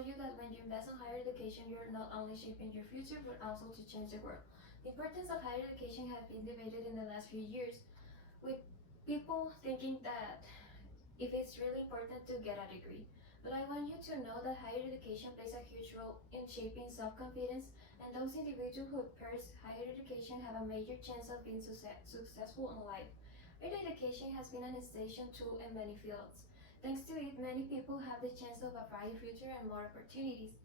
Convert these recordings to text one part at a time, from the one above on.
told you that when you invest in higher education, you're not only shaping your future, but also to change the world. The importance of higher education has been debated in the last few years, with people thinking that if it's really important to get a degree. But I want you to know that higher education plays a huge role in shaping self-confidence, and those individuals who pursue higher education have a major chance of being successful in life. Higher education has been an essential tool in many fields. Thanks to it, many people have the chance of a bright future and more opportunities.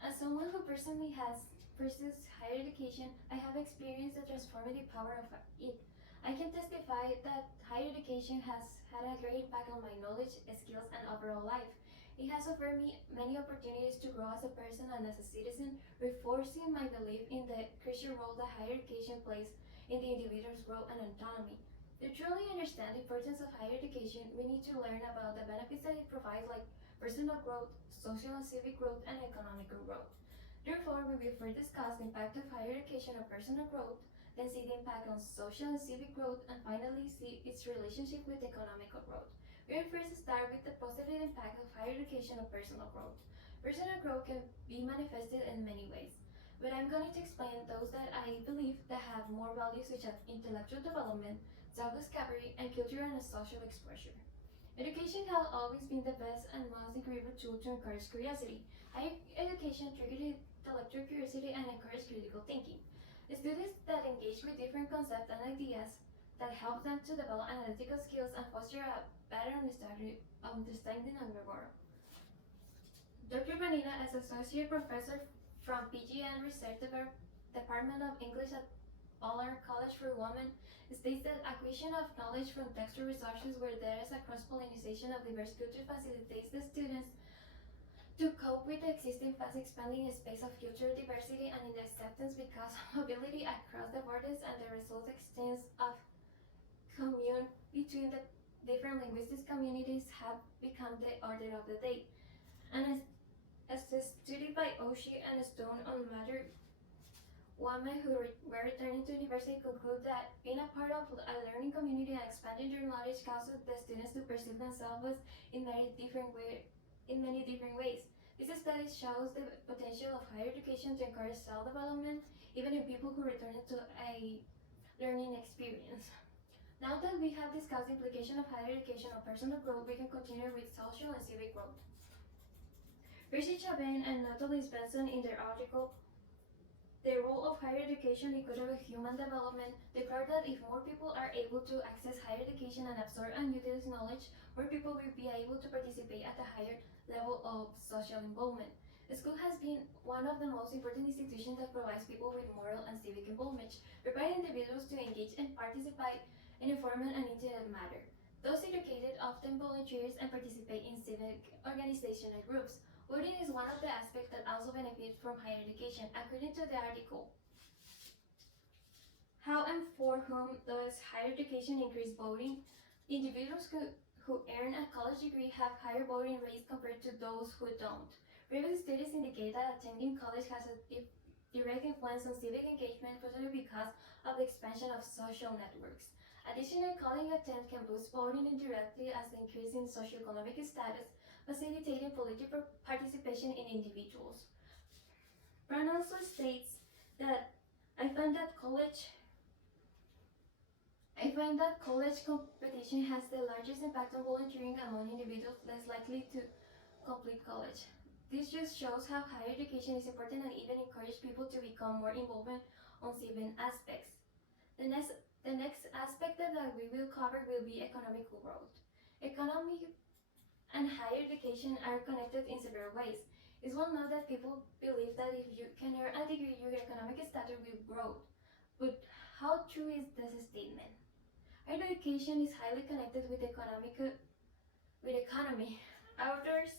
As someone who personally has pursued higher education, I have experienced the transformative power of it. I can testify that higher education has had a great impact on my knowledge, skills, and overall life. It has offered me many opportunities to grow as a person and as a citizen, reinforcing my belief in the crucial role that higher education plays in the individual's growth and autonomy. To truly understand the importance of higher education, we need to learn about the benefits that it provides, like personal growth, social and civic growth, and economic growth. Therefore, we will first discuss the impact of higher education on personal growth, then see the impact on social and civic growth, and finally see its relationship with economic growth. We will first start with the positive impact of higher education on personal growth. Personal growth can be manifested in many ways, but I'm going to explain those that I believe that have more values, such as intellectual development, self-discovery, and cultural and social exposure. Education has always been the best and most incredible tool to encourage curiosity. Higher education triggers intellectual curiosity and encourages critical thinking. The students that engage with different concepts and ideas that help them to develop analytical skills and foster a better understanding of the world. Dr. Vanina, as Associate Professor from PGN Research Department of English at Ballard College for Women, states that acquisition of knowledge from textual resources where there is a cross-pollination of diverse cultures facilitates the students to cope with the existing fast expanding space of cultural diversity and in acceptance because of mobility across the borders, and the result extents of commune between the different linguistic communities have become the order of the day. And as studied by Oshie and Stone on matter, women who were returning to university conclude that being a part of a learning community and expanding their knowledge causes the students to perceive themselves in many different ways. This study shows the potential of higher education to encourage self-development, even in people who return to a learning experience. Now that we have discussed the implication of higher education on personal growth, we can continue with social and civic growth. Richard Chabin and Natalie Benson, in their article The Role of Higher Education in Cultural Human Development, declare that if more people are able to access higher education and absorb and utilize knowledge, more people will be able to participate at a higher level of social involvement. The school has been one of the most important institutions that provides people with moral and civic involvement, preparing individuals to engage and participate in informal and intimate matter. Those educated often volunteers and participate in civic organizations and groups. Voting is one of the aspects that also benefit from higher education. According to the article, How and for whom does higher education increase voting? Individuals who earn a college degree have higher voting rates compared to those who don't. Previous studies indicate that attending college has a direct influence on civic engagement, particularly because of the expansion of social networks. Additionally, college attendance can boost voting indirectly as the increase in socioeconomic status, facilitating political participation in individuals. Brown also states that I find that college competition has the largest impact on volunteering among individuals less likely to complete college. This just shows how higher education is important and even encourage people to become more involved on civic aspects. The next aspect that we will cover will be economic growth. Economy and higher education are connected in several ways. It's well known that people believe that if you can earn a degree, your economic status will grow. But how true is this statement? Higher education is highly connected with economy. Authors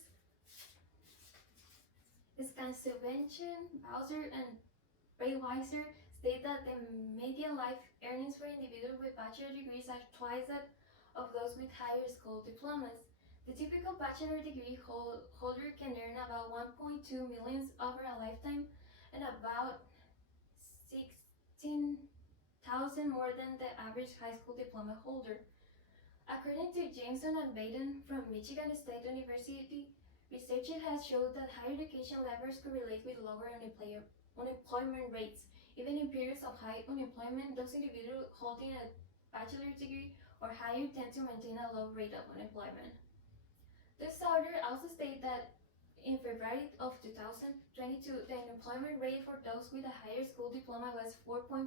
Scansevention, Bowser, and Weiser state that the median life earnings for individuals with bachelor degrees are twice that of those with higher school diplomas. The typical bachelor degree holder can earn about 1.2 million over a lifetime and about 16,000 more than the average high school diploma holder. According to Jameson and Baden from Michigan State University, Research has shown that higher education levels correlate with lower unemployment rates. Even in periods of high unemployment, those individuals holding a bachelor's degree or higher tend to maintain a low rate of unemployment. This study also states that in February of 2022, the unemployment rate for those with a higher school diploma was 4.5%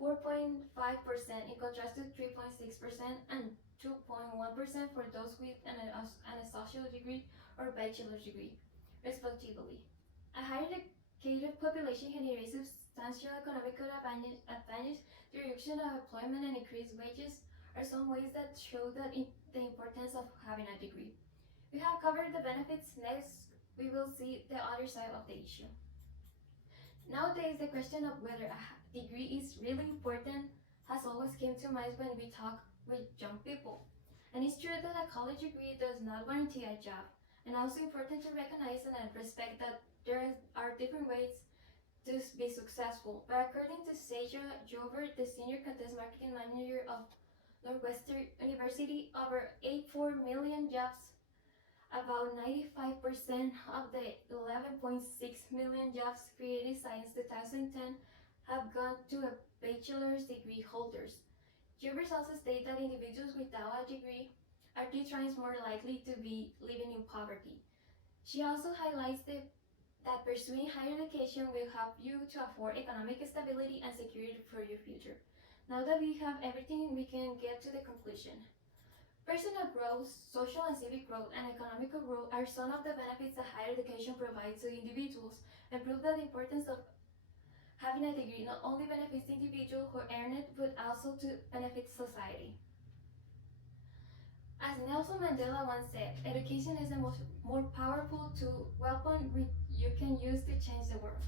in contrast to 3.6% and 2.1% for those with an associate degree or bachelor's degree, respectively. A higher educated population can erase substantial economic advantage. The reduction of employment and increased wages are some ways that show the importance of having a degree. We have covered the benefits. Next, we will see the other side of the issue. Nowadays, the question of whether a degree is really important has always came to mind when we talk with young people. And it's true that a college degree does not guarantee a job, and also important to recognize and respect that there are different ways to be successful. But according to Seja Jover, the senior contest marketing manager of Northwestern University, over 8.4 million jobs, about 95% of the 11.6 million jobs created since 2010 have gone to a bachelor's degree holders. Jubers also state that individuals without a degree are 3 times more likely to be living in poverty. She also highlights that pursuing higher education will help you to afford economic stability and security for your future. Now that we have everything, we can get to the conclusion. Personal growth, social and civic growth, and economical growth are some of the benefits that higher education provides to individuals, and prove that the importance of having a degree not only benefits the individual who earn it, but also to benefit society. As Nelson Mandela once said, education is the more powerful weapon you can use to change the world.